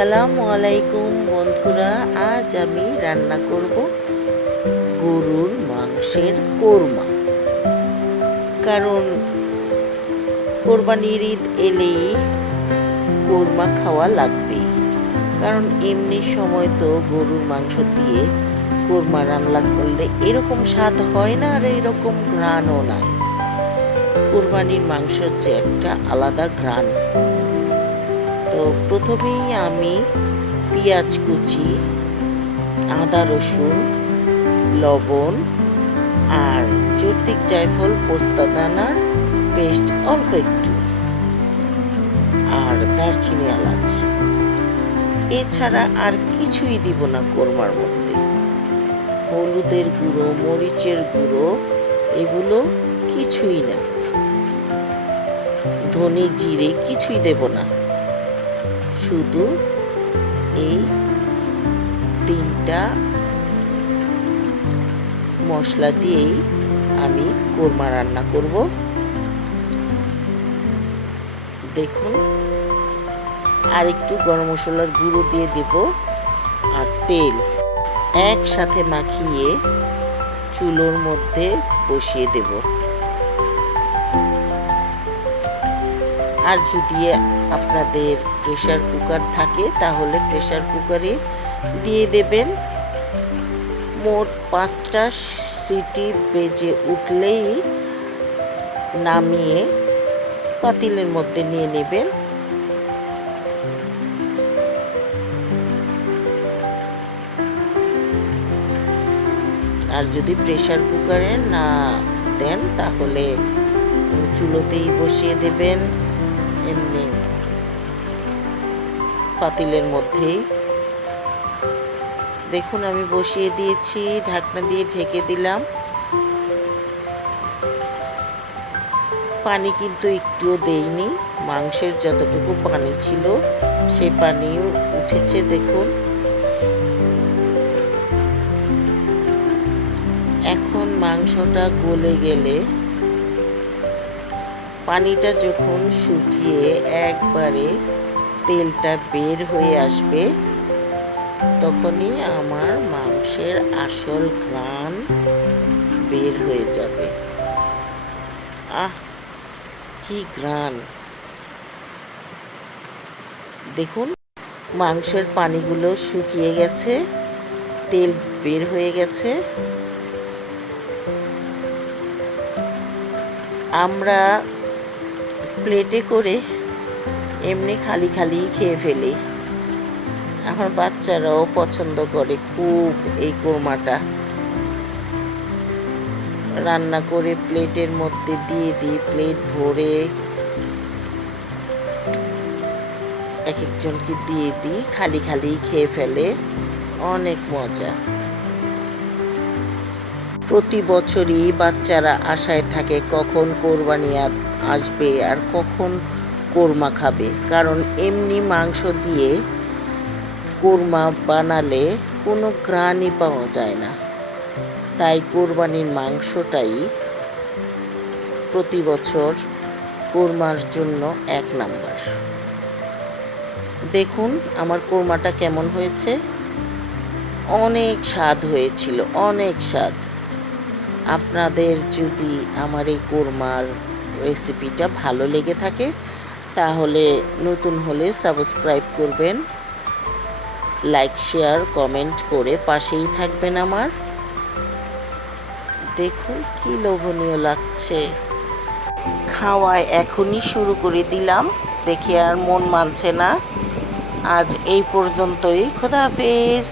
আসসালামু আলাইকুম বন্ধুরা, আজ আমি রান্না করব গরুর মাংসের কোরমা। কারণ কোরবানির ঈদ এলেই কোরমা খাওয়া লাগবেই। কারণ এমনি সময় তো গরুর মাংস দিয়ে কোরমা রান্না করলে এরকম স্বাদ হয় না, আর এরকম ঘ্রাণও নাই। কোরবানির মাংস হচ্ছে একটা আলাদা ঘ্রাণ। তো প্রথমেই আমি পেঁয়াজ কুচি, আদা রসুন, লবণ আর চর্তিক জায়ফল পোস্তা দানার পেস্ট অল্প একটু, আর দারচিনি এলাচ, এছাড়া আর কিছুই দিব না কোরমার মধ্যে। হলুদের গুঁড়ো, মরিচের গুঁড়ো এগুলো কিছুই না, ধনে জিরে কিছুই দেব না। শুধু এই তিনটা মশলা দিয়েই আমি কোরমা রান্না করব। দেখুন, আর একটু গরম মশলার গুঁড়ো দিয়ে দেব, আর তেল একসাথে মাখিয়ে চুলোর মধ্যে বসিয়ে দেব। আর যদি আপনাদের প্রেসার কুকার থাকে তাহলে প্রেসার কুকারে দিয়ে দেবেন। মোট 5টা সিটি বেজে উঠলেই নামিয়ে পাতিলের মধ্যে নিয়ে নেবেন। আর যদি প্রেসার কুকারে না দেন তাহলে চুলোতেই বসিয়ে দেবেন, এমনি পাতিলের মধ্যেই। দেখুন, আমি বসিয়ে দিয়েছি, ঢাকনা দিয়ে ঢেকে দিলাম। পানি কিন্তু একটুও দেইনি, মাংসের যতটুকু পানি ছিল সেই পানিও উঠেছে। দেখুন, এখন মাংসটা গলে গেলে, পানিটা যখন শুকিয়ে একবারে তেলটা বের হয়ে আসবে, তখনই আমার মাংসের আসল ঘ্রাণ বের হয়ে যাবে। আহ, কি ঘ্রাণ! দেখুন, মাংসের পানিগুলো শুকিয়ে গেছে, তেল বের হয়ে গেছে। আমরা প্লেটে করে এমনি খালি খালি খেয়ে ফেলি। আমার বাচ্চারাও পছন্দ করে খুব এই কোরমাটা। রান্না করে প্লেটের মধ্যে দিয়ে দিই, প্লেট ভরে এক একজনকে দিয়ে দিই, খালি খালি খেয়ে ফেলে। অনেক মজা। প্রতি বছরই বাচ্চারা আশায় থাকে কখন কোরবানি আসবে আর কখন কোরমা খাবে। কারণ এমনি মাংস দিয়ে কোরমা বানালে কোনো ঘ্রাণই পাওয়া যায় না। তাই কোরবানির মাংসটাই প্রতি বছর কোরমার জন্য 1 নাম্বার। দেখুন আমার কোরমাটা কেমন হয়েছে। অনেক স্বাদ হয়েছিল, অনেক স্বাদ। আপনাদের যদি আমার এই কোরমার রেসিপিটা ভালো লেগে থাকে তাহলে নতুন হলে সাবস্ক্রাইব করবেন, লাইক শেয়ার কমেন্ট করে পাশেই থাকবেন আমার। দেখুন কি লোভনীয় লাগছে। খাওয়ায় এখনই শুরু করে দিলাম, দেখে আর মন মানছে না। আজ এই পর্যন্তই। খোদা হাফেজ।